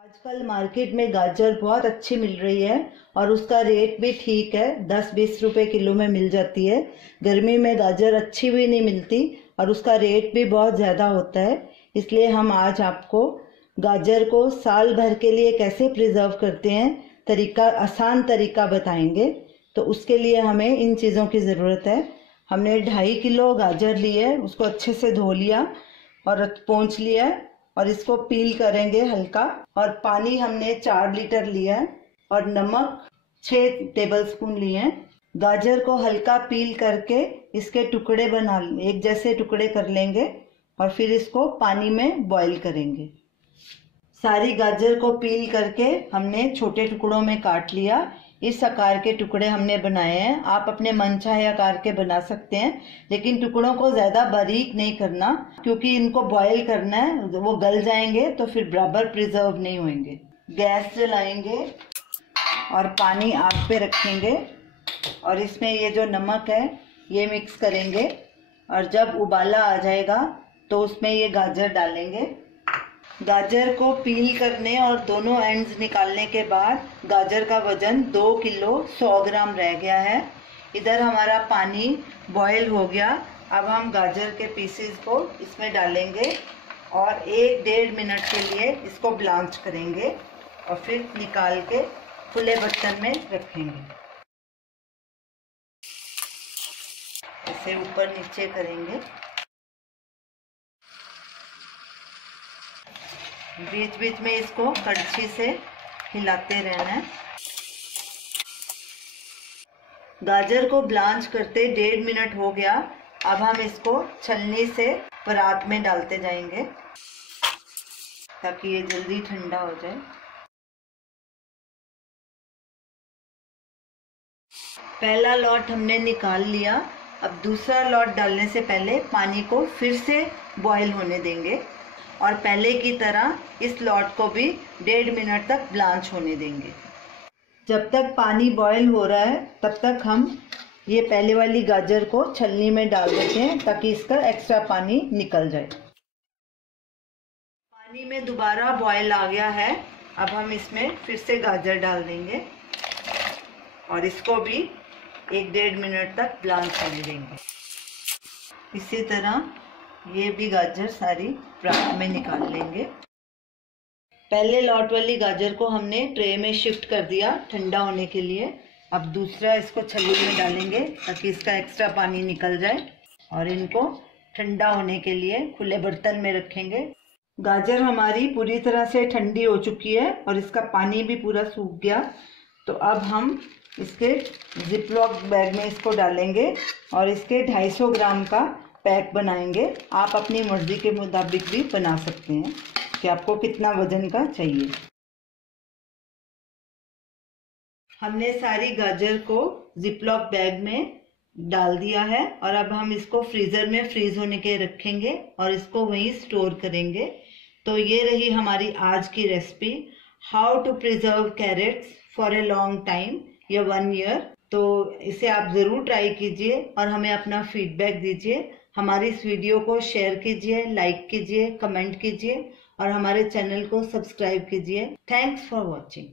आजकल मार्केट में गाजर बहुत अच्छी मिल रही है और उसका रेट भी ठीक है, 10-20 रुपए किलो में मिल जाती है। गर्मी में गाजर अच्छी भी नहीं मिलती और उसका रेट भी बहुत ज़्यादा होता है। इसलिए हम आज आपको गाजर को साल भर के लिए कैसे प्रिजर्व करते हैं आसान तरीका बताएंगे। तो उसके लिए हमें इन चीज़ों की ज़रूरत है। हमने 2.5 किलो गाजर ली है, उसको अच्छे से धो लिया और पोंछ लिया है और इसको पील करेंगे हल्का। और पानी हमने 4 लीटर लिया है और नमक 6 टेबलस्पून लिए हैं। गाजर को हल्का पील करके इसके टुकड़े एक जैसे टुकड़े कर लेंगे और फिर इसको पानी में बॉईल करेंगे। सारी गाजर को पील करके हमने छोटे टुकड़ों में काट लिया। इस आकार के टुकड़े हमने बनाए हैं। आप अपने मनचाहे आकार के बना सकते हैं, लेकिन टुकड़ों को ज़्यादा बारीक नहीं करना क्योंकि इनको बॉईल करना है, वो गल जाएंगे तो फिर बराबर प्रिजर्व नहीं होंगे। गैस जलाएंगे और पानी आग पे रखेंगे और इसमें ये जो नमक है ये मिक्स करेंगे और जब उबाला आ जाएगा तो उसमें ये गाजर डालेंगे। गाजर को पील करने और दोनों एंड्स निकालने के बाद गाजर का वजन 2 किलो 100 ग्राम रह गया है। इधर हमारा पानी बॉयल हो गया। अब हम गाजर के पीसेस को इसमें डालेंगे और 1-1.5 मिनट के लिए इसको ब्लांच करेंगे और फिर निकाल के खुले बर्तन में रखेंगे। इसे ऊपर नीचे करेंगे। बीच बीच में इसको कड़छी से हिलाते रहना है। गाजर को ब्लांच करते 1.5 मिनट हो गया। अब हम इसको छलनी से परात में डालते जाएंगे ताकि ये जल्दी ठंडा हो जाए। पहला लॉट हमने निकाल लिया। अब दूसरा लॉट डालने से पहले पानी को फिर से बॉईल होने देंगे और पहले की तरह इस लॉट को भी 1.5 मिनट तक ब्लांच होने देंगे। जब तक पानी बॉईल हो रहा है तब तक हम ये पहले वाली गाजर को छलनी में डाल देते हैं ताकि इसका एक्स्ट्रा पानी निकल जाए। पानी में दोबारा बॉईल आ गया है। अब हम इसमें फिर से गाजर डाल देंगे और इसको भी 1-1.5 मिनट तक ब्लांच होने देंगे। इसी तरह ये भी गाजर सारी परात में निकाल लेंगे। पहले लॉट वाली गाजर को हमने ट्रे में शिफ्ट कर दिया ठंडा होने के लिए। अब दूसरा इसको छलनी में डालेंगे ताकि इसका एक्स्ट्रा पानी निकल जाए और इनको ठंडा होने के लिए खुले बर्तन में रखेंगे। गाजर हमारी पूरी तरह से ठंडी हो चुकी है और इसका पानी भी पूरा सूख गया। तो अब हम इसके जिपलॉक बैग में इसको डालेंगे और इसके 250 ग्राम का पैक बनाएंगे। आप अपनी मर्जी के मुताबिक भी बना सकते हैं कि आपको कितना वजन का चाहिए। हमने सारी गाजर को जिपलॉक बैग में डाल दिया है और अब हम इसको फ्रीज़र में फ्रीज होने के रखेंगे और इसको वहीं स्टोर करेंगे। तो ये रही हमारी आज की recipe, how to preserve carrots for a long time या 1 ईयर। तो इसे आप ज़रूर ट्राई कीजिए और हमें अपना फीडबैक दीजिए। हमारी इस वीडियो को शेयर कीजिए, लाइक कीजिए, कमेंट कीजिए और हमारे चैनल को सब्सक्राइब कीजिए। Thanks for watching.